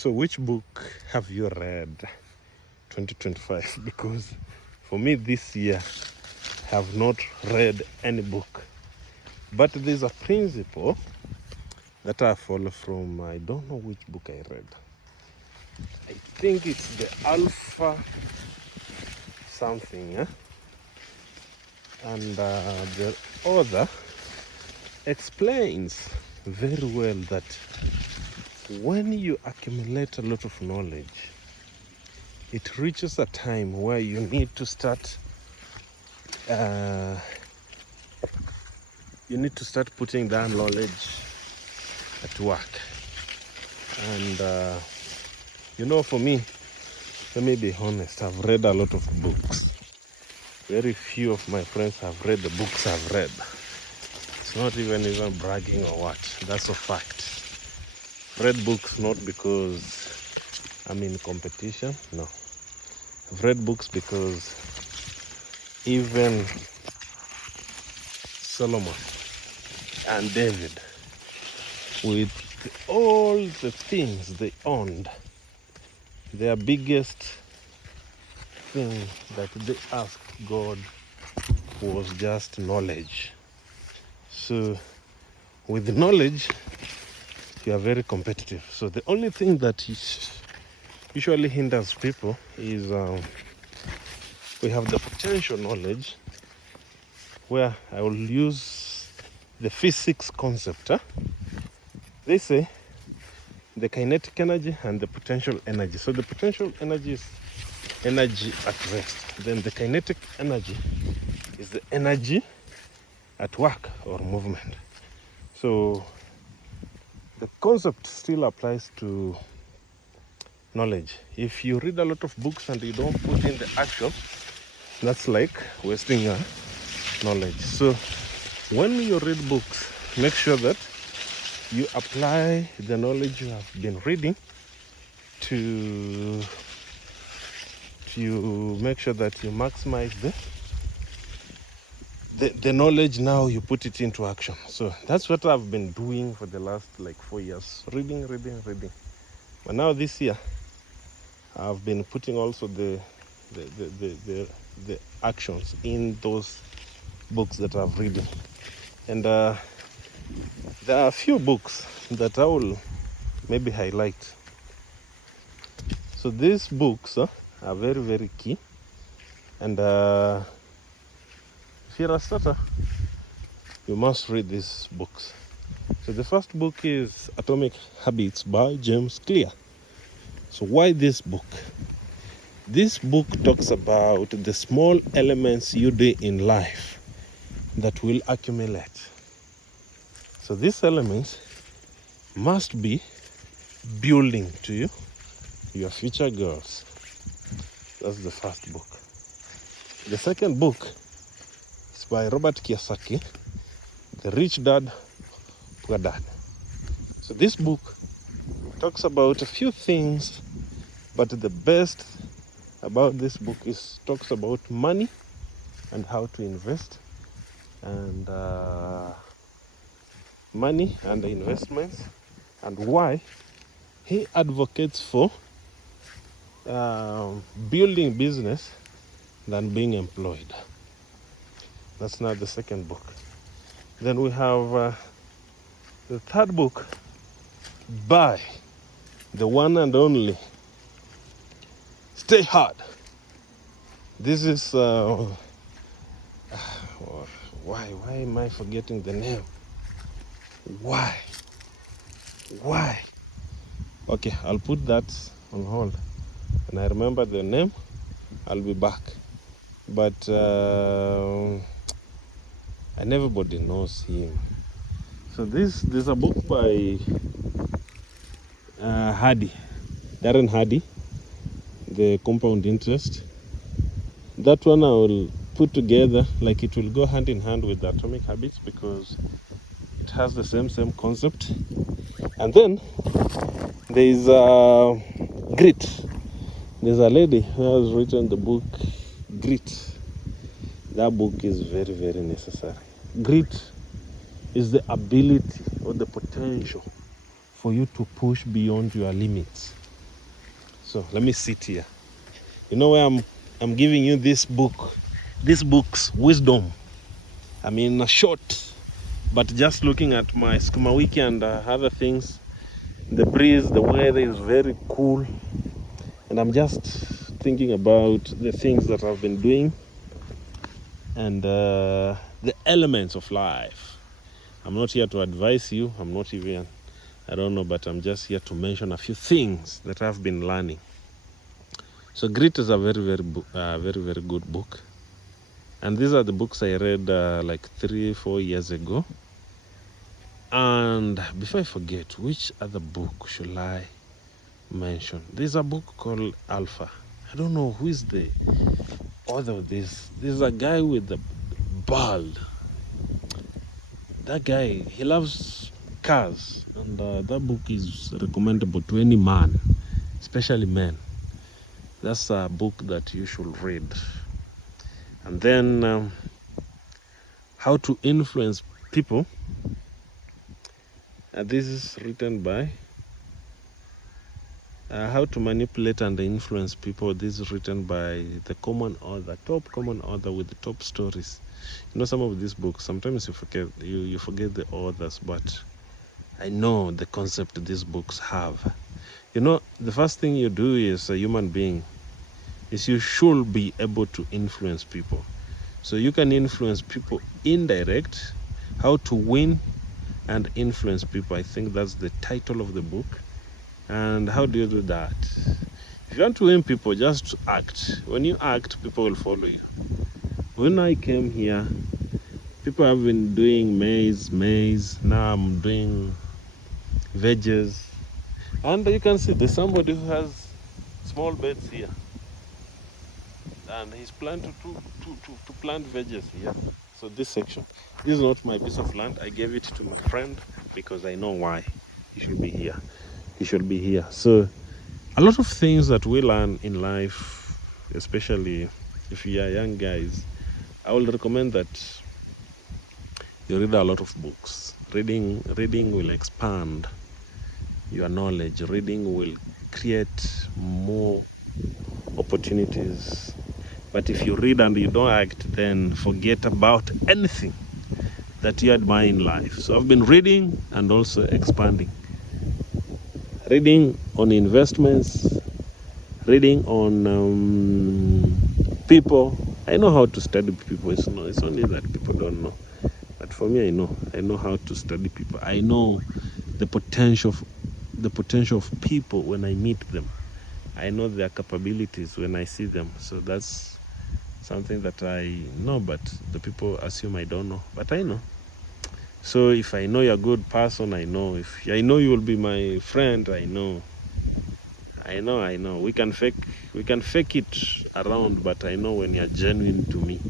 So which book have you read 2025? Because for me this year I have not read any book. But there's a principle that I follow from, I don't know which book I read. I think it's the Alpha something, and the author explains very well that when you accumulate a lot of knowledge, it reaches a time where you need to start putting that knowledge at work. And for me, let me be honest, I've read a lot of books. Very few of my friends have read the books I've read. It's not even bragging or what. That's a fact. Read books not because I'm in competition. No. I've read books because even Solomon and David, with all the things they owned, their biggest thing that they asked God was just knowledge. So with knowledge, you are very competitive. So the only thing that usually hinders people is we have the potential knowledge, where I will use the physics concept. They say the kinetic energy and the potential energy. So the potential energy is energy at rest. Then the kinetic energy is the energy at work or movement. So the concept still applies to knowledge. If you read a lot of books and you don't put in the action, that's like wasting your knowledge. So when you read books, make sure that you apply the knowledge you have been reading to make sure that you maximize the knowledge. Now you put it into action. So that's what I've been doing for the last 4 years, reading. But now this year I've been putting also the actions in those books that I've reading. And there are a few books that I will maybe highlight. So these books are very, very key. And if you're a starter, you must read these books. So the first book is Atomic Habits by James Clear. So why this book? This book talks about the small elements you do in life that will accumulate. So these elements must be building to you your future goals. That's the first book. The second book is by Robert Kiyosaki, The Rich Dad, Poor Dad. So this book talks about a few things, but the best about this book is talks about money and how to invest, and money and the investments, and why he advocates for building business than being employed. That's not the second book. Then we have the third book by the one and only Stay Hard. This is why am I forgetting the name? Why? Okay, I'll put that on hold. When I remember the name, I'll be back. But and everybody knows him. So there's a book by Darren Hardy, The Compound Interest. That one I will put together, like it will go hand in hand with the Atomic Habits, because it has the same concept. And then there is Grit. There's a lady who has written the book Grit. That book is very, very necessary. Grit is the ability or the potential for you to push beyond your limits. So let me sit here. You know where I'm giving you this book's wisdom. I mean, short, but just looking at my Sukuma Wiki and other things, the breeze, the weather is very cool, and I'm just thinking about the things that I've been doing and the elements of life. I'm not here to advise you. I'm not even, I don't know, but I'm just here to mention a few things that I've been learning. So Grit is a very good book. And these are the books I read like 3-4 years ago. And before I forget, which other book should I mention? There's a book called Alpha. I don't know who is the author of this. There's a guy with the bald. That guy, he loves cars. And that book is recommendable to any man, especially men. That's a book that you should read. And then How to Influence People. This is written by How to Manipulate and Influence People. This is written by the top common author with the top stories. You know, some of these books, sometimes you forget the authors, but I know the concept these books have. You know, the first thing you do as a human being is you should be able to influence people. So you can influence people indirect. How to Win and Influence People. I think that's the title of the book. And how do you do that? If you want to win people, just act. When you act, people will follow you. When I came here, people have been doing maize. Now I'm doing veggies. And you can see there's somebody who has small beds here. And he's planned to plant veggies here. So this section, this is not my piece of land. I gave it to my friend because I know why he should be here. He should be here. So a lot of things that we learn in life, especially if you are young guys, I will recommend that you read a lot of books. Reading will expand your knowledge. Reading will create more opportunities. But if you read and you don't act, then forget about anything that you admire in life. So I've been reading and also expanding. Reading on investments, reading on people. I know how to study people. It's only that people don't know. But for me, I know how to study people. I know the potential of people when I meet them. I know their capabilities when I see them. So that's something that I know, but the people assume I don't know. But I know. So if I know you're a good person, I know. If I know you will be my friend, I know. We can fake it around, but I know when you're genuine to me.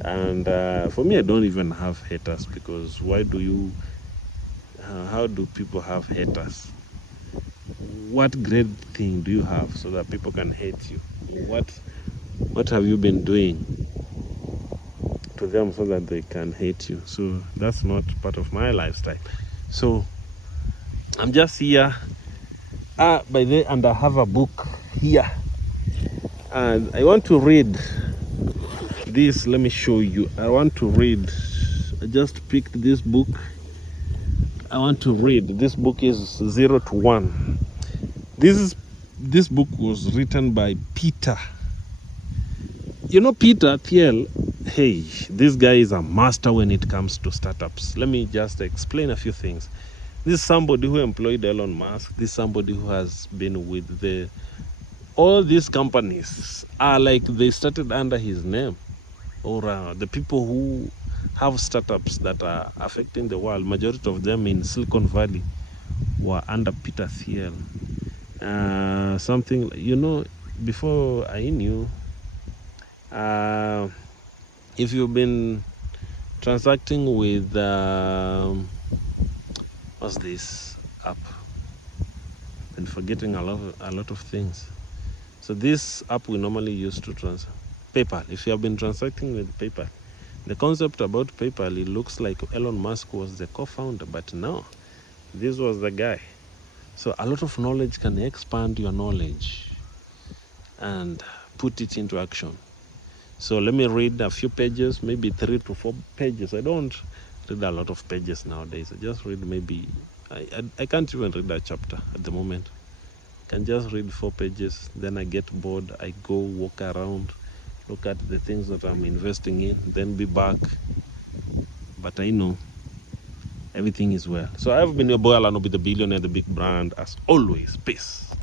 And for me, I don't even have haters, because how do people have haters? What great thing do you have so that people can hate you? What have you been doing to them so that they can hate you? So that's not part of my lifestyle. So I'm just here and I have a book here, and I want to read this. Let me show you. I want to read. I just picked this book. I want to read. This book is 0 to 1. This book was written by Peter. You know Peter Thiel? Hey, this guy is a master when it comes to startups. Let me just explain a few things. This is somebody who employed Elon Musk. This is somebody who has been with all these companies are like they started under his name, or the people who have startups that are affecting the world, majority of them in Silicon Valley, were under Peter Thiel. Something, before I knew, if you've been transacting with what's this app, and forgetting a lot of things. So this app we normally use to transfer PayPal. If you have been transacting with PayPal, the concept about PayPal, it looks like Elon Musk was the co-founder, but no, this was the guy. So a lot of knowledge can expand your knowledge and put it into action. So let me read a few pages, maybe 3 to 4 pages. I don't read a lot of pages nowadays. I just read maybe, I can't even read a chapter at the moment. I can just read 4 pages, then I get bored. I go walk around, look at the things that I'm investing in, then be back. But I know everything is well. So I've been your boy Alano, be the billionaire, the big brand. As always, peace.